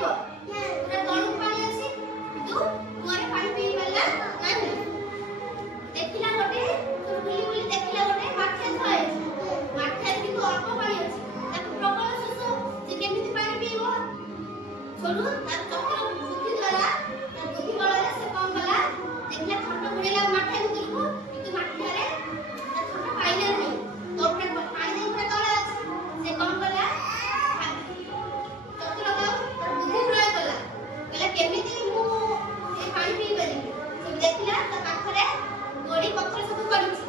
ପାଇବ ପୁରା ତଳକୁ ପାଣି ଅଛି କିନ୍ତୁ କୂଅରେ ପାଣି ପିଇ ପାରିଲା ନାହିଁ। ଦେଖିଲା ଗୋଟେ ବୁଲି ବୁଲି ଦେଖିଲା ଗୋଟେ ମାଠିଆ ଥୁଆ ହେଇଛି। ମାଠିଆରେ କିନ୍ତୁ ଅଳ୍ପ ପାଣି ଅଛି। ତାକୁ ପ୍ରବଳ ଶୋଷ, ସେ କେମିତି ପାଣି ପିଇବ? ସେଠୁ ତାର ଚକ୍ର ବୁଦ୍ଧି ଦ୍ୱାରା ତା ବୁଦ୍ଧି ବଳରେ ସେ କଣ କଲା, ଦେଖିଲା ଥଣ୍ଟ ବୁଡେଇଲା ମାଠିଆ ଭିତରକୁ କିନ୍ତୁ ମାଠିଆରେ ତା ଥଣ୍ଟ ପାଇଲା ନାହିଁ। ତ ଉପରେ ପାଣି ଯାଇ ପୁରା ତଳେ ଅଛି। ସେ କଣ କଲା, ଚତୁର ତାର ବୁଦ୍ଧି ପ୍ରୟୋଗ କଲା, କହିଲା କେମିତି ମୁଁ ଏ ପାଣି ପିଇ ପାରିବି। ସେ ଦେଖିଲା ତା ପାଖରେ ଗୋଡ଼ି ପଥର ସବୁ ପଡ଼ିଛି।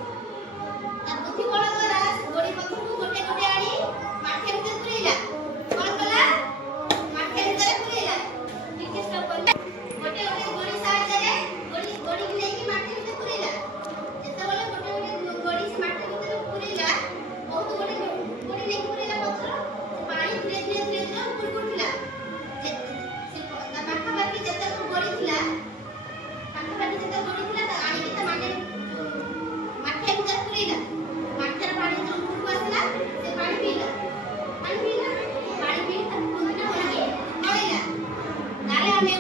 ତା ବୁଦ୍ଧି ବଳ ଦ୍ୱାରା ସେ ଗୋଡ଼ି ପଥରକୁ ଗୋଟେ ଗୋଟେ ଆଣି ମାଠିଆ ଭିତରେ ପୁରେଇଲା। କଣ କଲା, ମାଠିଆ ଭିତରେ ପୁରେଇଲା। ଶ୍ରୀକୃଷ୍ଣ କହିଲେ ଗୋଟେ ଗୋଟେ ଗୋଡ଼ି ସାହାଯ୍ୟରେ ଗୋଡ଼ିକି ନେଇକି ମାଠିଆ ଭିତରେ ପୁରେଇଲା। ଯେତେବେଳେ ଗୋଟେ ଗୋଟେ ଗୋଡ଼ି ସେ ମାଠିଆ ଭିତରେ ପୁରେଇଲା, ବହୁତ ଗୋଟେ ଗୋଡ଼ି ନେଇକି ପୁରେଇଲା ପଥର, ପାଣି ଧୀରେ ଧୀରେ ଧୀରେ ଧୀରେ ଉପରକୁ ଉଠିଲା। ତା ପାଖାପାଖି ଯେତେକ ଗୋଡ଼ି ଥିଲା, ପାଖାପାଖି ଯେତେ ଗୋଡ଼ି ଥିଲା ତା ଆଣିକି ତା ମାଠିଆ ଭିତରେ ପୁରେଇଲା। ମାଠିଆର ପାଣି ଯେତେବେଳେ ଉପରକୁ ଆସିଲା, ସେ ପାଣି ପିଇଲା। ପାଣି ପିଇ ତା ବୁଦ୍ଧିଟା ପଳେଇଲା। ତାହେଲେ ଆମେ